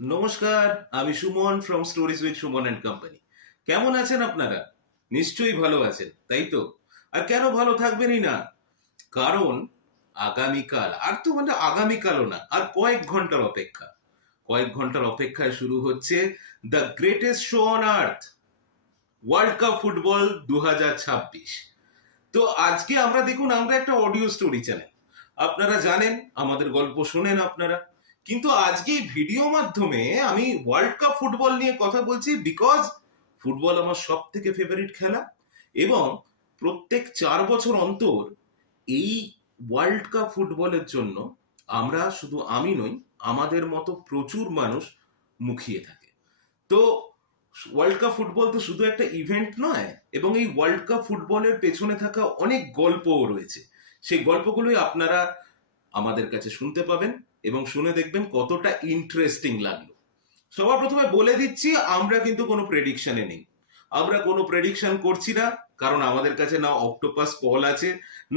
নমস্কার, আমি Suman from stories with Suman and company. কেমন আছেন আপনারা? নিশ্চয়ই ভালো আছেন, তাই তো? আর কেন ভালো থাকবেনই না? কারণ আগামীকাল, আর তো মানে আগামীকালও না, আর কয়েক ঘন্টার অপেক্ষা। কয়েক ঘন্টার অপেক্ষায় শুরু হচ্ছে the greatest show on earth, world cup football 2026। তো আজকে আমরা দেখুন, আমরা একটা অডিও স্টোরি চ্যানেল। আপনারা জানেন, আমাদের গল্প শোনেন আপনারা। কিন্তু আজকে এই ভিডিও মাধ্যমে আমি ওয়ার্ল্ড কাপ ফুটবল নিয়ে কথা বলছি, বিকজ ফুটবল আমার সব থেকে ফেভারিট খেলা। এবং প্রত্যেক 4 বছর অন্তর এই ওয়ার্ল্ড কাপ ফুটবলের জন্য আমরা, শুধু আমি নই, আমাদের মতো প্রচুর মানুষ মুখিয়ে থাকে। তো ওয়ার্ল্ড কাপ ফুটবল তো শুধু একটা ইভেন্ট নয়, এবং এই ওয়ার্ল্ড কাপ ফুটবলের পেছনে থাকা অনেক গল্পও রয়েছে। সেই গল্পগুলোই আপনারা আমাদের কাছে শুনতে পাবেন, এবং শুনে দেখবেন কতটা ইন্টারেস্টিং লাগলো। সবার প্রথমে বলে দিচ্ছি, আমরা কিন্তু কোনো প্রেডিকশনে নেই। আমরা কোনো প্রেডিকশন করছি না, কারণ আমাদের কাছে না অক্টোপাস পল আছে,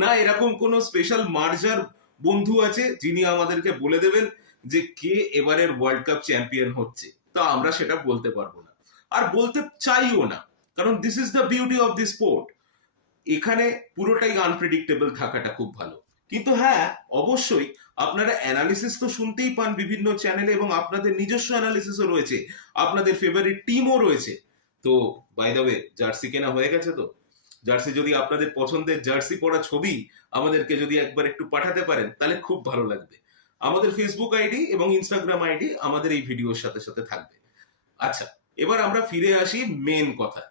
না এরকম কোনো স্পেশাল মার্জার বন্ধু আছে যিনি আমাদেরকে বলে দেবেন যে কে এবারের ওয়ার্ল্ড কাপ চ্যাম্পিয়ন হচ্ছে। তো আমরা সেটা বলতে পারবো না, আর বলতে চাইও না, কারণ this is the beauty of the sport. এখানে পুরোটাই আনপ্রেডিক্টেবল থাকাটা খুব ভালো। কিন্তু হ্যাঁ, অবশ্যই আপনারা অ্যানালিসিস তো শুনতেই পান বিভিন্ন চ্যানেলে, এবং আপনাদের নিজস্ব অ্যানালিসিসও রয়েছে, আপনাদের ফেভারিট টিমও রয়েছে। তো বাই দ্য ওয়ে, জার্সি কেনা হয়ে গেছে তো? জার্সি, যদি আপনাদের পছন্দের জার্সি পরা ছবি আমাদেরকে যদি একবার একটু পাঠাতে পারেন তাহলে খুব ভালো লাগবে। আমাদের ফেসবুক আইডি এবং ইনস্টাগ্রাম আইডি আমাদের এই ভিডিওর সাথে সাথে থাকবে। আচ্ছা, এবার আমরা ফিরে আসি মেন কথা,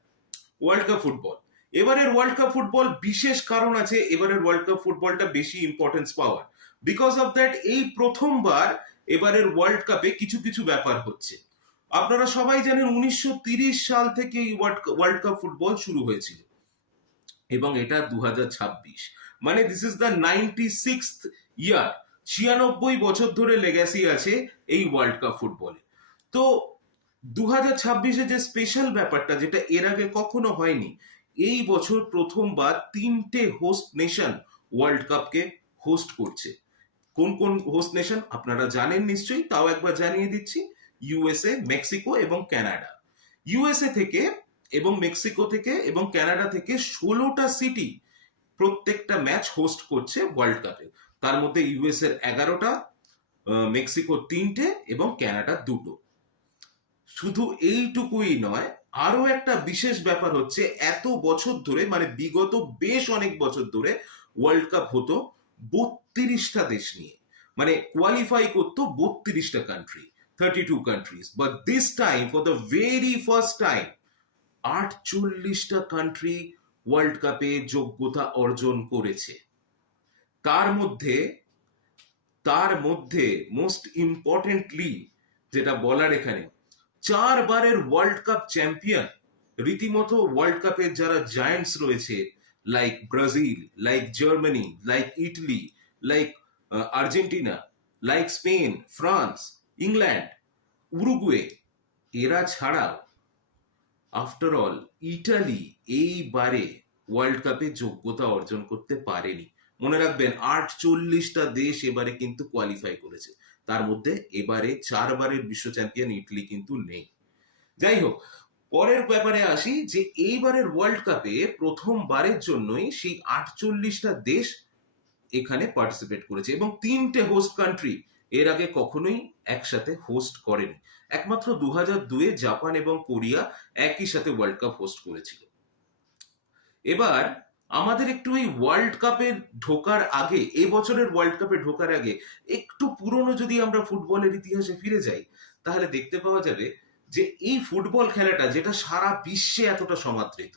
ওয়ার্ল্ড কাপ ফুটবল। এবারের ওয়ার্ল্ড কাপ ফুটবল বিশেষ কারণ আছে, এবারের ওয়ার্ল্ড কাপ ফুটবলটা বেশি importance power. Because of that, এই প্রথমবার এবারের ওয়ার্ল্ড কাপে কিছু কিছু ব্যাপার হচ্ছে। আপনারা সবাই জানেন 1930 সাল থেকে এই ওয়ার্ল্ড কাপ ফুটবল শুরু হয়েছিল, এবং এটা 2026, মানে দিস ইজ দ্য 96th ইয়ার। 96 বছর ধরে লেগ্যাসি আছে এই ওয়ার্ল্ড কাপ ফুটবলে। তো 2026-এ যে স্পেশাল ব্যাপারটা, যেটা এর আগে কখনো হয়নি, এই বছর প্রথমবার 3টে হোস্ট নেশন ওয়ার্ল্ড কাপকে হোস্ট করছে। কোন কোন হোস্ট নেশন আপনারা জানেন নিশ্চয়ই, তাও একবার জানিয়ে দিচ্ছি। ইউএসএ, মেক্সিকো এবং কানাডা। ইউএসএ থেকে এবং মেক্সিকো থেকে এবং কানাডা থেকে 16টা সিটি প্রত্যেকটা ম্যাচ হোস্ট করছে ওয়ার্ল্ড কাপে। তার মধ্যে ইউএসএর 11টা, মেক্সিকো 3টে এবং কানাডা 2টো। শুধু এইটুকুই নয়, আরো একটা বিশেষ ব্যাপার হচ্ছে, এত বছর ধরে, মানে বিগত বেশ অনেক বছর ধরে ওয়ার্ল্ড কাপ হতো 32টা দেশ নিয়ে, মানে কোয়ালিফাই করতো 32টা country, 32 countries. But this time, for the very first time, 48টা কান্ট্রি ওয়ার্ল্ড কাপে যোগ্যতা অর্জন করেছে। তার মধ্যে তার মধ্যে মোস্ট ইম্পর্টেন্টলি যেটা বলার এখানে, 4বারের ওয়ার্ল্ড কাপ চ্যাম্পিয়ন, রীতিমতো ওয়ার্ল্ড কাপের যারা জায়ান্টস রয়েছে, like Brazil, like Germany, like Italy, like Argentina, like Spain, France, England, Uruguay, এরা ছাড়াও আফটার অল ইটালি এইবারে ওয়ার্ল্ড কাপে যোগ্যতা অর্জন করতে পারেনি। মনে রাখবেন, 48টা দেশ এবারে কিন্তু কোয়ালিফাই করেছে, তার মধ্যে এবারে 4বারের বিশ্ব চ্যাম্পিয়ন ইটালি কিন্তু নেই। যাই হোক, পরের ব্যাপারে আসি, যে এইবারের ওয়ার্ল্ড কাপে প্রথমবারের জন্যই সেই 48টা দেশ এখানে পার্টিসিপেট করেছে, এবং 3টে হোস্ট কান্ট্রি এর আগে কখনোই একসাথে হোস্ট করেনি। একমাত্র 2002-এ জাপান এবং কোরিয়া একই সাথে ওয়ার্ল্ড কাপ হোস্ট করেছিল। এবার আমাদের একটু এই ওয়ার্ল্ড কাপে ঢোকার আগে, এবছরের ওয়ার্ল্ড কাপে ঢোকার আগে, একটু পুরনো যদি আমরা ফুটবলের ইতিহাসে ফিরে যাই, তাহলে দেখতে পাওয়া যাবে যে এই ফুটবল খেলাটা, যেটা সারা বিশ্বে এতটা সমাদৃত,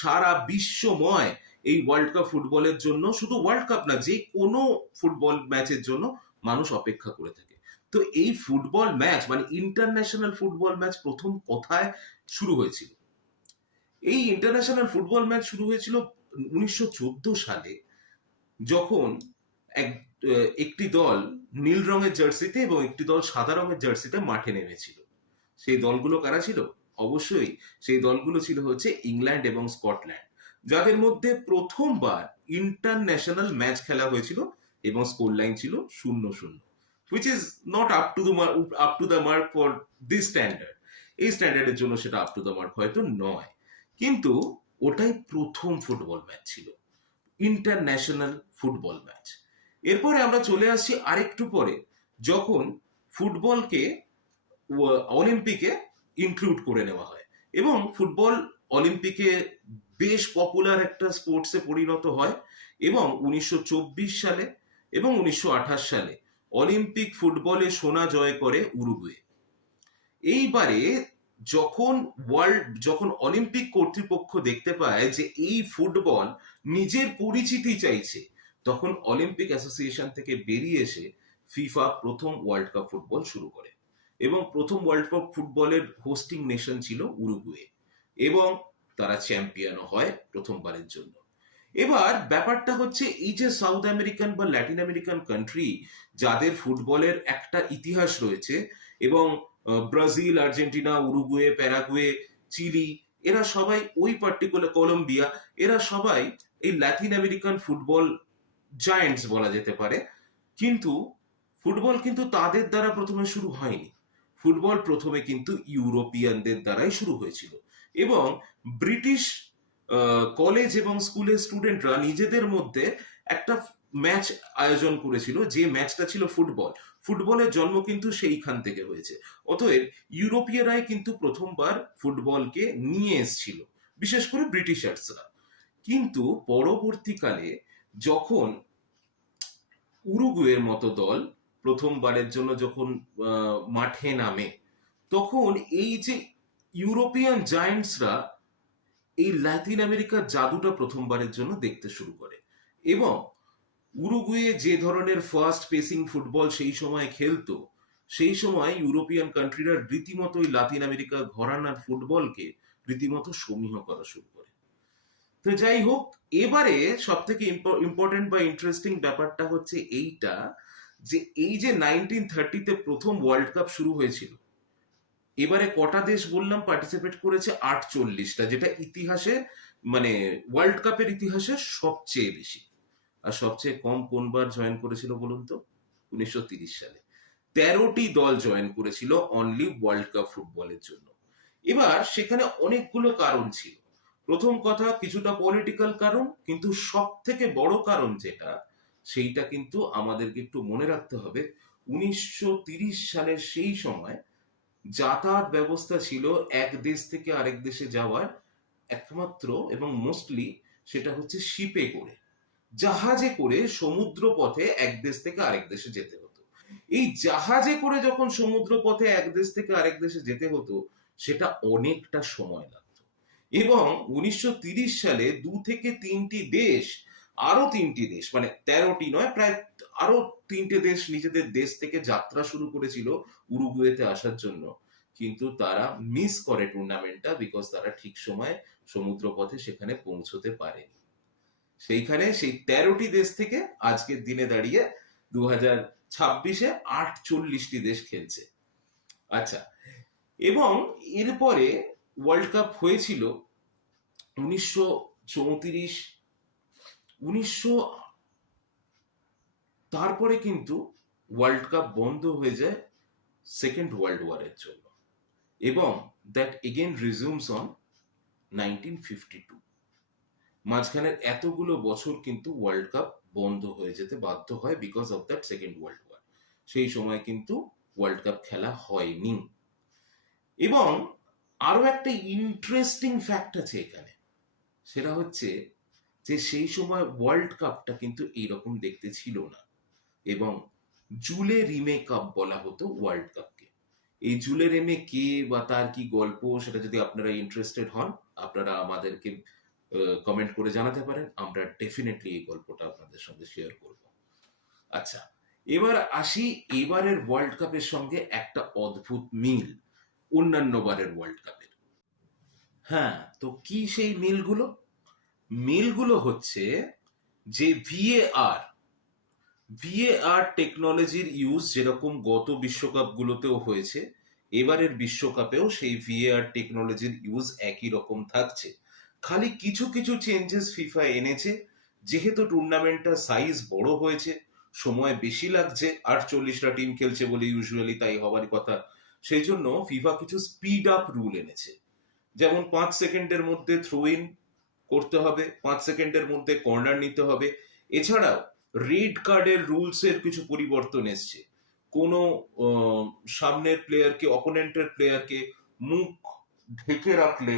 সারা বিশ্বময় এই ওয়ার্ল্ড কাপ ফুটবলের জন্য, শুধু ওয়ার্ল্ড কাপ না, যে কোনো ফুটবল ম্যাচের জন্য মানুষ অপেক্ষা করে থাকে। তো এই ফুটবল ম্যাচ, মানে ইন্টারন্যাশনাল ফুটবল ম্যাচ, প্রথম কোথায় শুরু হয়েছিল? এই ইন্টারন্যাশনাল ফুটবল ম্যাচ শুরু হয়েছিল 1914 সালে, যখন এক একটি দল নীল রঙের জার্সিতে এবং একটি দল সাদা রঙের জার্সিতে মাঠে নেমেছিল। সেই দলগুলো কারা ছিল? অবশ্যই সেই দলগুলো ছিল হচ্ছে ইংল্যান্ড এবং স্কটল্যান্ড, যাদের মধ্যে প্রথমবার ইন্টারন্যাশনাল ম্যাচ খেলা হয়েছিল, এবং স্কোর লাইন ছিল 0-0। which is not up to the mark for this standard. এই স্ট্যান্ডার্ডের জন্য সেটা আপ টু দ্য মার্ক হয়তো নয়, কিন্তু ওটাই প্রথম ফুটবল ম্যাচ ছিল, ইন্টারন্যাশনাল ফুটবল ম্যাচ। এরপরে আমরা চলে আসছি আরেকটু পরে, যখন ফুটবলকে অলিম্পিকে ইনক্লুড করে নেওয়া হয় এবং ফুটবল অলিম্পিকে বেশ পপুলার একটা স্পোর্টসে পরিণত হয়, এবং 1924 সালে এবং 1928 সালে অলিম্পিক ফুটবলে সোনা জয় করে উরুগুয়ে। এইবারে যখন অলিম্পিক কর্তৃপক্ষ দেখতে পায় যে এই ফুটবল নিজের পরিচিতি চাইছে, তখন অলিম্পিক অ্যাসোসিয়েশন থেকে বেরিয়ে এসে ফিফা প্রথম ওয়ার্ল্ড কাপ ফুটবল শুরু করে, এবং প্রথম ওয়ার্ল্ড কাপ ফুটবলের হোস্টিং নেশন ছিল উরুগুয়ে, এবং তারা চ্যাম্পিয়নও হয় প্রথমবারের জন্য। এবার ব্যাপারটা হচ্ছে, এই যে সাউথ আমেরিকান বা ল্যাটিন আমেরিকান কান্ট্রি যাদের ফুটবলের একটা ইতিহাস রয়েছে, এবং Brazil, Argentina, Uruguay, Paraguay, Chile, এরা সবাই ওই পার্টিকুলার, কলম্বিয়া, এরা সবাই এই ল্যাটিন আমেরিকান ফুটবল জায়ান্টস বলা যেতে পারে। কিন্তু ফুটবল কিন্তু তাদের দ্বারা প্রথমে শুরু হয়নি, ফুটবল প্রথমে কিন্তু ইউরোপিয়ানদের দ্বারাই শুরু হয়েছিল, এবং ব্রিটিশ কলেজ এবং স্কুলের স্টুডেন্টরা নিজেদের মধ্যে একটা ম্যাচ আয়োজন করেছিল, যে ম্যাচটা ছিল ফুটবল। ফুটবলের জন্ম কিন্তু সেইখান থেকে হয়েছে। অতএব ইউরোপীয়রাই কিন্তু প্রথমবার ফুটবলকে নিয়ে এসেছিল, বিশেষ করে ব্রিটিশার্সরা। কিন্তু পরবর্তীকালে যখন উরুগুয়ের মতো দল প্রথমবারের জন্য যখন মাঠে নামে, তখন এই যে ইউরোপিয়ান জায়ান্টসরা এই লাতিন আমেরিকার জাদুটা প্রথমবারের জন্য দেখতে শুরু করে, এবং উরুগুয়ে যে ধরনের ফাস্ট পেসিং ফুটবল সেই সময় খেলতো, সেই সময় ইউরোপিয়ান কান্ট্রিরা রীতিমতো এই লাতিন আমেরিকা ঘরানার ফুটবলকে রীতিমতো সমীহ করা শুরু করে। তো যাই হোক, এবারে সব থেকে ইম্পর্টেন্ট বা ইন্টারেস্টিং ব্যাপারটা হচ্ছে এইটা, যে এই যে 1930-তে প্রথম ওয়ার্ল্ড কাপ শুরু হয়েছিল, এবারে কটা দেশ বললাম পার্টিসিপেট করেছে? 48টা, যেটা ইতিহাসে মানে ওয়ার্ল্ড কাপের ইতিহাসে সবচেয়ে বেশি। আর সবচেয়ে কম কোনবার জয়েন করেছিল বলুন তো? 1930 সালে 13টি দল জয়েন করেছিল অনলি ওয়ার্ল্ড কাপ ফুটবলের জন্য। এবার সেখানে অনেকগুলো কারণ ছিল। প্রথম কথা, কিছুটা পলিটিক্যাল কারণ, কিন্তু সব থেকে বড় কারণ যেটা, সেইটা কিন্তু আমাদেরকে একটু মনে রাখতে হবে। 1930 সালের সেই সময় যাতায়াত ব্যবস্থা ছিল এক দেশ থেকে আরেক দেশে যাওয়ার একমাত্র এবং মোস্টলি সেটা হচ্ছে শিপে করে, জাহাজে করে সমুদ্র পথে এক দেশ থেকে আরেক দেশে যেতে হতো। এই জাহাজে করে যখন সমুদ্র পথে এক দেশ থেকে আরেক দেশে যেতে হতো, সেটা অনেকটা সময় লাগতো, এবং 1930 সালে 2 থেকে 3টি দেশ, আরো 3টি দেশ, মানে 13টি নয়, প্রায় আরো 3টে দেশ নিজেদের দেশ থেকে যাত্রা শুরু করেছিল উরুগুয়েতে আসার জন্য, কিন্তু তারা মিস করে টুর্নামেন্টটা, বিকজ তারা ঠিক সময় সমুদ্র পথে সেখানে পৌঁছতে পারেনি। সেইখানে সেই 13টি দেশ থেকে আজকের দিনে দাঁড়িয়ে 2026-এ 48টি দেশ খেলছে। আচ্ছা, এবং এরপরে ওয়ার্ল্ড কাপ হয়েছিল 1934, 1900, তারপরে কিন্তু ওয়ার্ল্ড কাপ বন্ধ হয়ে যায় সেকেন্ড ওয়ার্ল্ড ওয়ারের জন্য, এবং দ্যাট এগেন রিজিউমস অন 1952। মাঝখানের এতগুলো বছর কিন্তু ওয়ার্ল্ড কাপ বন্ধ হয়ে যেতে বাধ্য হয় because of that second world war. সেই সময় কিন্তু ওয়ার্ল্ড কাপ খেলা হয়নি। এবং আরো একটা ইন্টারেস্টিং ফ্যাক্ট আছে এখানে, সেটা হচ্ছে যে সেই সময় ওয়ার্ল্ড কাপটা কিন্তু এইরকম দেখতে ছিল না, এবং জুলে রিমে কাপ বলা হতো ওয়ার্ল্ড কাপকে। এই জুলে রিমে কে বা তার কি গল্প, সেটা যদি আপনারা ইন্টারেস্টেড হন, আপনারা আমাদেরকে কমেন্ট করে জানাতে পারেন, আমরা ডেফিনেটলি এই গল্পটা আপনাদের সঙ্গে শেয়ার করব। আচ্ছা, এবার আসি এবারের ওয়ার্ল্ড কাপের সঙ্গে একটা অদ্ভুত মিল অন্যান্য বারের ওয়ার্ল্ড কাপের। হ্যাঁ, তো কি সেই মিলগুলো? মিলগুলো হচ্ছে যে ভিএআর টেকনোলজির ইউজ যেরকম গত বিশ্বকাপগুলোতেও হয়েছে, এবারের বিশ্বকাপেও সেই ভিএআর টেকনোলজির ইউজ একই রকম থাকছে। খালি কিছু কিছু চেঞ্জেস ফিফা এনেছে, যেহেতু টুর্নামেন্টটা সাইজ বড় হয়েছে, সময় বেশি লাগছে, 48টা টিম খেলছে বলে ইউজুয়ালি তাই হওয়ার কথা। সেই জন্য ফিফা কিছু স্পিড আপ রুল এনেছে, যেমন 5 সেকেন্ডের মধ্যে থ্রো ইন করতে হবে, 5 সেকেন্ডের মধ্যে কর্নার নিতে হবে। এছাড়াও রেড কার্ডের রুলস এর কিছু পরিবর্তন এসছে। কোনো সামনের প্লেয়ারকে, অপোনেন্টের প্লেয়ারকে মুখ ঢেকে রাখলে,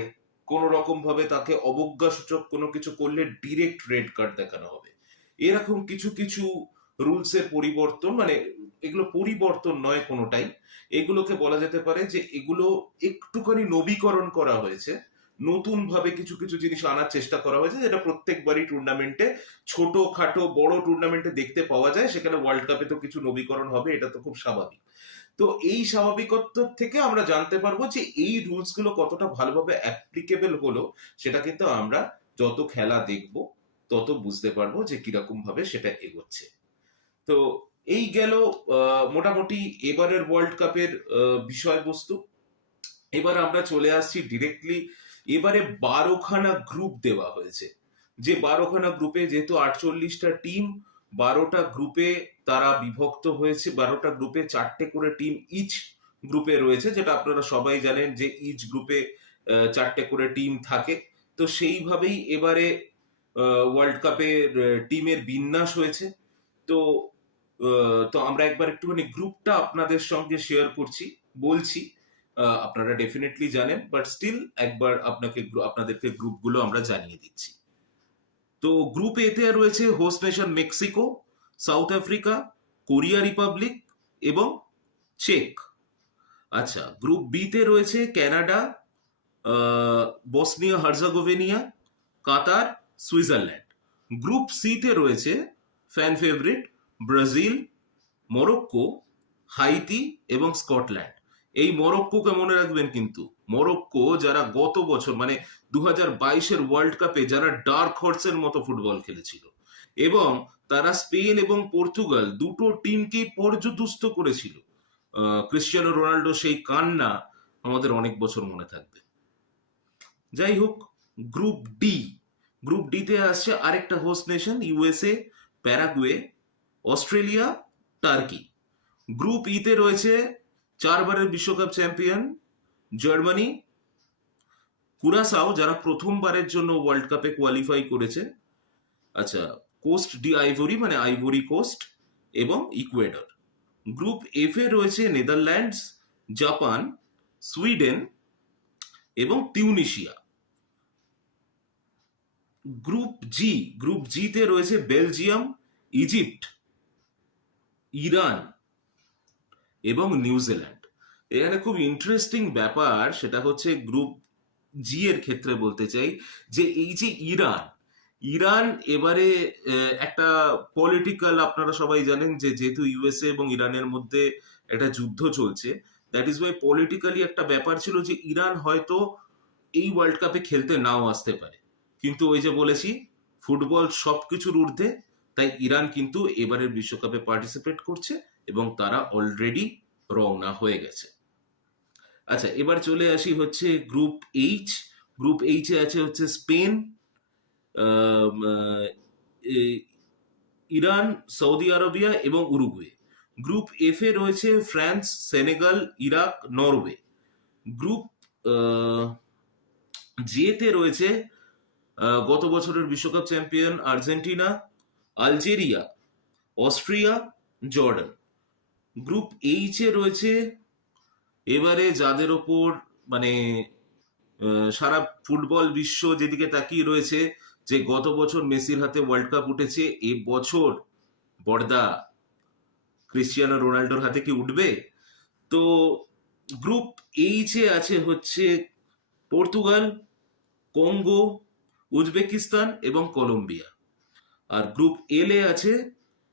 কোন রকম ভাবে তাকে অবজ্ঞাসূচক কোনো কিছু করলে ডিরেক্ট রেড কার্ড দেখানো হবে। এরকম কিছু কিছু রুলস এর পরিবর্তন, মানে এগুলো পরিবর্তন নয় কোনোটাই, এগুলোকে বলা যেতে পারে যে এগুলো একটুখানি নবীকরণ করা হয়েছে, নতুন ভাবে কিছু কিছু জিনিস আনার চেষ্টা করা হয়েছে, যেটা প্রত্যেকবারই টুর্নামেন্টে, ছোট খাটো বড় টুর্নামেন্টে দেখতে পাওয়া যায়। সেখানে ওয়ার্ল্ড কাপে তো কিছু নবীকরণ হবে, এটা তো খুব স্বাভাবিক। তো এই স্বাভাবিকত্ব থেকে আমরা জানতে পারবো যে এই রুলস গুলো কতটা ভালোভাবে অ্যাপ্লিকেবল হলো, সেটা কিন্তু আমরা যত খেলা দেখব তত বুঝতে পারবো যে কিরকম ভাবে সেটা এগোচ্ছে। তো এই গেল মোটামুটি এবারের ওয়ার্ল্ড কাপের বিষয়বস্তু। এবার আমরা চলে আসছি ডিরেক্টলি, এবারে 12খানা গ্রুপ দেওয়া হয়েছে। যে 12খানা গ্রুপে, যেহেতু 48টা টিম, 12টা গ্রুপে তারা বিভক্ত হয়েছে। 12টা গ্রুপে 4টে করে টিম ইচ গ্রুপে রয়েছে, যেটা আপনারা সবাই জানেন যে ইচ গ্রুপে 4টে করে টিম থাকে। তো সেইভাবেই এবারে ওয়ার্ল্ড কাপের টিমের বিন্যাস হয়েছে। তো তো আমরা একবার একটুখানি গ্রুপটা আপনাদের সঙ্গে শেয়ার করছি, বলছি। আপনারা ডেফিনেটলি জানেন, বাট স্টিল একবার আপনাদেরকে গ্রুপগুলো আমরা জানিয়ে দিচ্ছি। তো গ্রুপ এ তে রয়েছে host nation Mexico, south Africa, Korea Republic এবং চেক। আচ্ছা, গ্রুপ বি তে রয়েছে কানাডা, বসনিয়া হার্জাগোভিনিয়া, কাতার, সুইজারল্যান্ড। গ্রুপ সি তে রয়েছে fan favourite Brazil, Morocco, Haiti এবং স্কটল্যান্ড। এই মরক্কোকে মনে রাখবেন, কিন্তু মরক্কো যারা গত বছর মানে 2022-এর ওয়ার্ল্ড কাপে যারা ডার্ক হর্সের মতো ফুটবল খেলেছিল, এবং তারা স্পেন এবং পর্তুগাল দুটো টিমকেই পর্যুদুস্ত করেছিল। ক্রিশ্চিয়ানো রোনাল্ডো সেই কান্না আমাদের অনেক বছর মনে থাকবে। যাই হোক, গ্রুপ ডি, গ্রুপ ডি তে আসছে আরেকটা host nation USA, Paraguay, Australia, turkey. Group ই তে রয়েছে 4বারের বিশ্বকাপ চ্যাম্পিয়ন জার্মানি, কুরাসাও যারা প্রথমবারের জন্য ওয়ার্ল্ড কাপে কোয়ালিফাই করেছে, আচ্ছা, কোস্ট ডি আইভরি মানে আইভরি কোস্ট, এবং ইকুয়েডর। গ্রুপ এফ এ রয়েছে নেদারল্যান্ডস, জাপান, সুইডেন এবং তিউনিশিয়া। গ্রুপ জি তে রয়েছে বেলজিয়াম, ইজিপ্ট, ইরান এবং নিউজিল্যান্ড। এখানে খুব ইন্টারেস্টিং ব্যাপার সেটা হচ্ছে গ্রুপ জি এর ক্ষেত্রে বলতে চাই যে এই যে ইরান, ইরান এবারে একটা পলিটিক্যাল, আপনারা সবাই জানেন যে যেহেতু ইউএসএ এবং ইরানের মধ্যে একটা যুদ্ধ চলছে, দ্যাট ইজ ওয়াই পলিটিক্যালি একটা ব্যাপার ছিল যে ইরান হয়তো এই ওয়ার্ল্ড কাপে খেলতে নাও আসতে পারে। কিন্তু ওই যে বলেছি, ফুটবল সবকিছুর ঊর্ধ্বে, তাই ইরান কিন্তু এবারের বিশ্বকাপে পার্টিসিপেট করছে এবং তারা অলরেডি রওনা হয়ে গেছে। আচ্ছা, এবার চলে আসি হচ্ছে group H. Group H A আছে হচ্ছে স্পেন, আম, আহ, এ- ইরান, সৌদি আরবিয়া এবং উরুগুয়ে। গ্রুপ এফ এ রয়েছে France, Senegal, Iraq, Norway. Group J তে রয়েছে গত বছরের বিশ্বকাপ champion Argentina, Algeria, Austria, Jordan. Group H A রয়েছে এবারে যাদের ওপর মানে সারা ফুটবল বিশ্ব যেদিকে তাকিয়ে রয়েছে, যে গত বছর মেসির হাতে ওয়ার্ল্ড কাপ উঠেছে, এ বছর বড়দা ক্রিশ্চিয়ানো রোনাল্ডোর হাতে কি উঠবে? তো গ্রুপ এইচ এ আছে হচ্ছে পর্তুগাল, কঙ্গো, উজবেকিস্তান এবং কলম্বিয়া। আর গ্রুপ এল এ আছে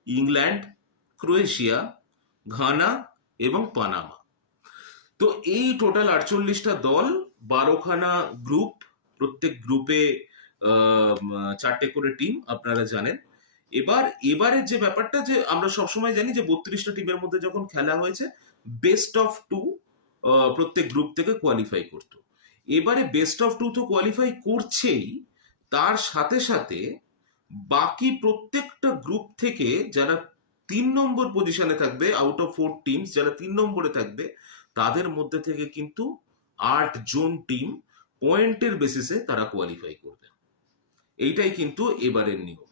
ইংল্যান্ড, ক্রোয়েশিয়া, ঘানা এবং পানামা। তো এই টোটাল 48টা দল, 12খানা গ্রুপ, প্রত্যেক গ্রুপে 4টে করে টিম, আপনারা জানেন। এবারের যে ব্যাপারটা, যে আমরা সবসময় জানি যে 32টা টিমের মধ্যে যখন খেলা হয়েছে, বেস্ট অফ টু প্রত্যেক গ্রুপ থেকে কোয়ালিফাই করতো। এবারে বেস্ট অফ টু তো কোয়ালিফাই করছেই, তার সাথে সাথে বাকি প্রত্যেকটা গ্রুপ থেকে যারা 3 নম্বর পজিশনে থাকবে, আউট অফ 4 টিমস যারা 3 নম্বরে থাকবে তাদের মধ্যে থেকে কিন্তু 8 জন টিম পয়েন্টের বেসিসে তারা কোয়ালিফাই করবে। এইটাই কিন্তু এবারের নিয়ম।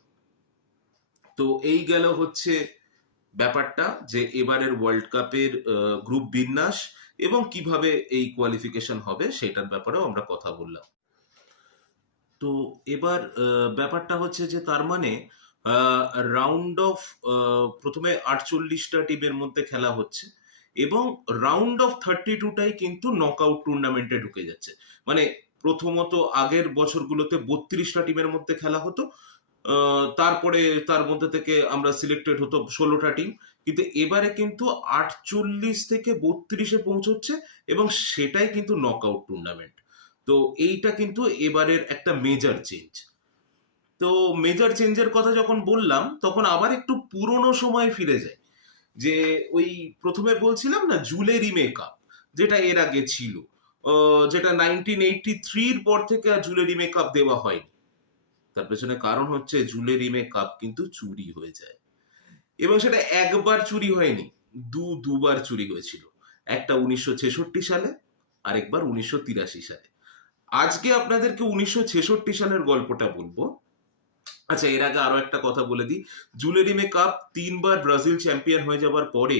তো এই গেল হচ্ছে ব্যাপারটা, যে এবারের ওয়ার্ল্ড কাপের গ্রুপ বিন্যাস এবং কিভাবে এই কোয়ালিফিকেশন হবে সেটার ব্যাপারেও আমরা কথা বললাম। তো এবার ব্যাপারটা হচ্ছে যে তার মানে রাউন্ড অফ প্রথমে 48টা টিমের মধ্যে খেলা হচ্ছে এবং রাউন্ড অফ 32টাই কিন্তু নকআউট টুর্নামেন্টে ঢুকে যাচ্ছে। মানে প্রথমত আগের বছরগুলোতে 32টা টিমের মধ্যে খেলা হতো, তারপরে তার মধ্যে থেকে আমরা সিলেক্টেড হতো 16টা টিম, কিন্তু এবারে কিন্তু 48 থেকে 32-এ পৌঁছচ্ছে এবং সেটাই কিন্তু নকআউট টুর্নামেন্ট। তো এইটা কিন্তু এবারের একটা মেজর চেঞ্জ। তো মেজর চেঞ্জের কথা যখন বললাম তখন আবার একটু পুরনো সময় ফিরে যায়, যে ওই প্রথমে বলছিলাম না জুলেরিমে কাপ, যেটা এর আগে ছিল, যেটা 1983-র পর থেকে আর জুলেরিমে কাপ দেওয়া হয়নি। তার পেছনে কারণ হচ্ছে জুলেরিমে কাপ কিন্তু চুরি হয়ে যায়, এবং সেটা একবার চুরি হয়নি, দুবার চুরি হয়েছিল। একটা 1966 সালে, আরেকবার 1983 সালে। আজকে আপনাদেরকে 1966 সালের গল্পটা বলবো। আচ্ছা, এর আগে আরো একটা কথা বলে দিই, জুলেরিমে কাপ 3বার ব্রাজিল চ্যাম্পিয়ন হয়ে যাবার পরে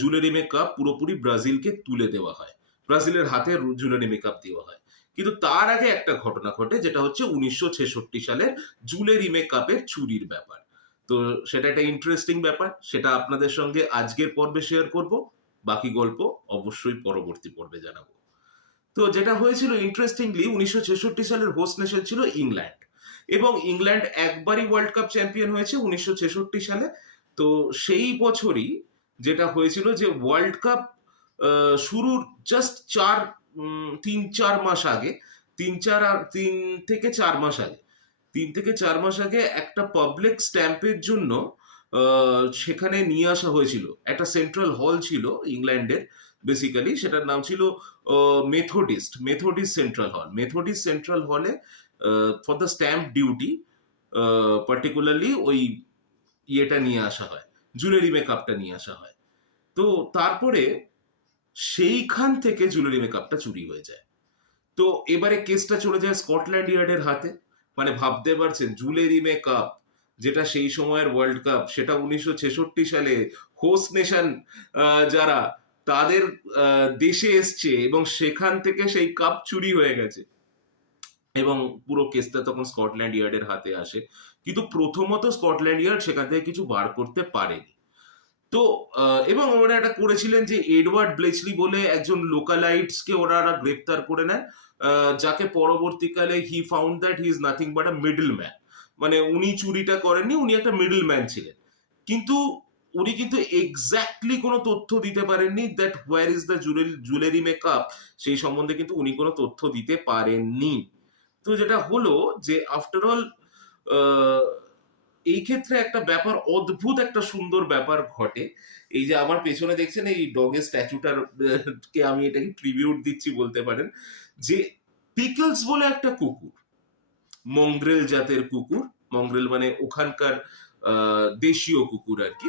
জুলেরিমে কাপ পুরোপুরি ব্রাজিলকে তুলে দেওয়া হয়, ব্রাজিলের হাতে জুলেরিমে কাপ দেওয়া হয়। কিন্তু তার আগে একটা ঘটনা ঘটে, যেটা হচ্ছে 1966 সালের জুলেরিমে কাপের চুরির ব্যাপার। তো সেটা একটা ইন্টারেস্টিং ব্যাপার, সেটা আপনাদের সঙ্গে আজকের পর্বে শেয়ার করব। বাকি গল্প অবশ্যই পরবর্তী পর্বে জানাবো। তো যেটা হয়েছিল ইন্টারেস্টিংলি, 1966 সালের হোস্ট নেশন ছিল ইংল্যান্ড, এবং ইংল্যান্ড একবারই ওয়ার্ল্ড কাপ চ্যাম্পিয়ন হয়েছে 1966 সালে। তো সেই বছরই যেটা হয়েছিল যে ওয়ার্ল্ড কাপ শুরুর জাস্ট 3-4 মাস আগে, 3 থেকে 4 মাস আগে, 3 থেকে 4 মাস আগে একটা পাবলিক স্ট্যাম্পের জন্য সেখানে নিয়ে আসা হয়েছিল একটা সেন্ট্রাল হল ছিল ইংল্যান্ডের, বেসিক্যালি সেটার নাম ছিল মেথোডিস্ট সেন্ট্রাল হলে for the stamp duty particularly ওই ইয়েটা নিয়ে আসা হয়, জুয়েলারি মেকআপটা নিয়ে আসা হয়। তো তারপরে সেইখান থেকে জুয়েলারি মেকআপটা চুরি হয়ে যায়। তো এবারে কেসটা চলে যায় স্কটল্যান্ড ইয়ার্ডের হাতে। মানে ভাবতে পারছেন, জুয়েলারি মেকআপ যেটা সেই সময়ের ওয়ার্ল্ড কাপ, সেটা 1966 সালে হোস্ট নেশন যারা তাদের দেশে এসছে এবং সেখান থেকে সেই কাপ চুরি হয়ে গেছে, এবং পুরো কেসটা তখন স্কটল্যান্ড ইয়ার্ডের হাতে আসে। কিন্তু প্রথমত স্কটল্যান্ড ইয়ার্ড সেখান থেকে কিছু বার করতে পারেনি। তো এবং ওরা এটা করেছিলেন যে এডওয়ার্ড ব্লেচলি বলে একজন লোকালাইটসকে ওরা গ্রেপ্তার করে নেন, যাকে পরবর্তীকালে he found that he is nothing but a middle man. মানে উনি চুরিটা করেননি, উনি একটা মিডল ম্যান ছিলেন, কিন্তু উনি কিন্তু এক্স্যাক্টলি কোনো তথ্য দিতে পারেননি that where is the jewellery makeup, সেই সম্বন্ধে কিন্তু উনি কোনো তথ্য দিতে পারেননি। তো যেটা হলো যে আফটার অল এই ক্ষেত্রে একটা ব্যাপার, অদ্ভুত একটা সুন্দর ব্যাপার ঘটে। এই যে আমার পেছনে দেখছেন এই ডগের স্ট্যাচুটার কে আমি এটাকে ট্রিবিউট দিচ্ছি বলতে পারেন, যে পিকলস বলে একটা কুকুর, মংগ্রেল জাতের কুকুর, মংগ্রেল মানে ওখানকার দেশীয় কুকুর আর কি,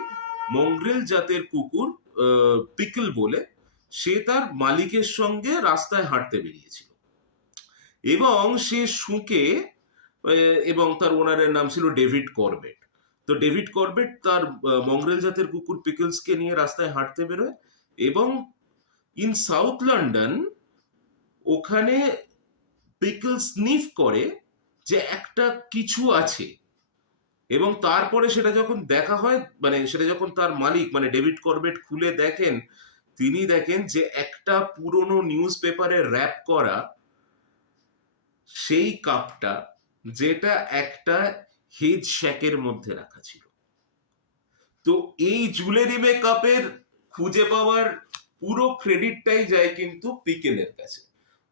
মংগ্রেল জাতের কুকুর পিকল বলে, সে তার মালিকের সঙ্গে রাস্তায় হাঁটতে বেরিয়েছিল এবং সে শুঁকে, এবং তার ওনারের নাম ছিল ডেভিড করবেট। তো ডেভিড করবেট তার মংগ্রেল জাতের কুকুর পিকলসকে নিয়ে রাস্তায় হাঁটতে বেরোয়, এবং ইন সাউথ লন্ডন ওখানে পিকলস স্নিফ করে যে একটা কিছু আছে, এবং তারপরে সেটা যখন দেখা হয়, মানে সেটা যখন তার মালিক মানে ডেভিড করবেট খুলে দেখেন, তিনি দেখেন যে একটা পুরনো নিউজ পেপারে র্যাপ করা সেই কাপটা, যেটা একটা হেজ শ্যাকের মধ্যে রাখা ছিল। তো এই জুয়েলারি কাপের খুঁজে পাওয়ার পুরো ক্রেডিটটাই যায় কিন্তু পিকেলের কাছে।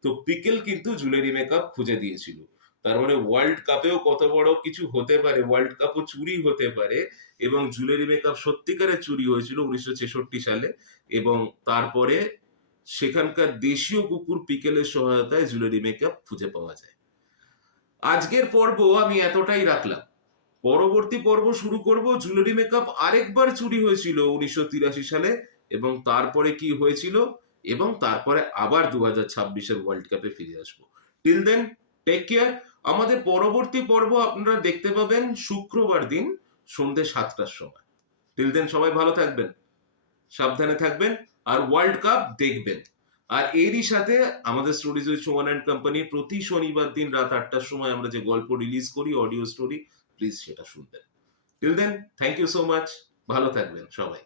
তো পিকেল কিন্তু জুয়েলারি মেকআপ খুঁজে দিয়েছিল। তার মানে ওয়ার্ল্ড কাপেও কত বড় কিছু হতে পারে, ওয়ার্ল্ড কাপও চুরি হতে পারে, এবং জুয়েলারি মেকআপ সত্যিকারের চুরি হয়েছিল 1966 সালে, এবং তারপরে সেখানকার দেশীয় কুকুর পিকেলের সহায়তায় জুয়েলারি মেকআপ খুঁজে পাওয়া যায়। আজকের পর্ব আমি এতটাই রাখলাম। পরবর্তী পর্ব শুরু করব জুয়েলারি মেকআপ আরেকবার চুরি হয়েছিল 1983 সালে, এবং তারপরে কি হয়েছিল, এবং তারপরে আবার 2026-এর ওয়ার্ল্ড কাপে ফিরে আসবো। Till then, take care. আমাদের পরবর্তী পর্ব আপনারা দেখতে পাবেন শুক্রবার দিন সন্ধ্যে 7টার সময়। টিল দেন সবাই ভালো থাকবেন, সাবধানে থাকবেন, আর ওয়ার্ল্ড কাপ দেখবেন। আর এরই সাথে আমাদের stories with Suman and company প্রতি শনিবার দিন রাত 8টার সময় আমরা যে গল্প রিলিজ করি, অডিও স্টোরি, প্লিজ সেটা শুনবেন। Till then, thank you so much, ভালো থাকবেন সবাই।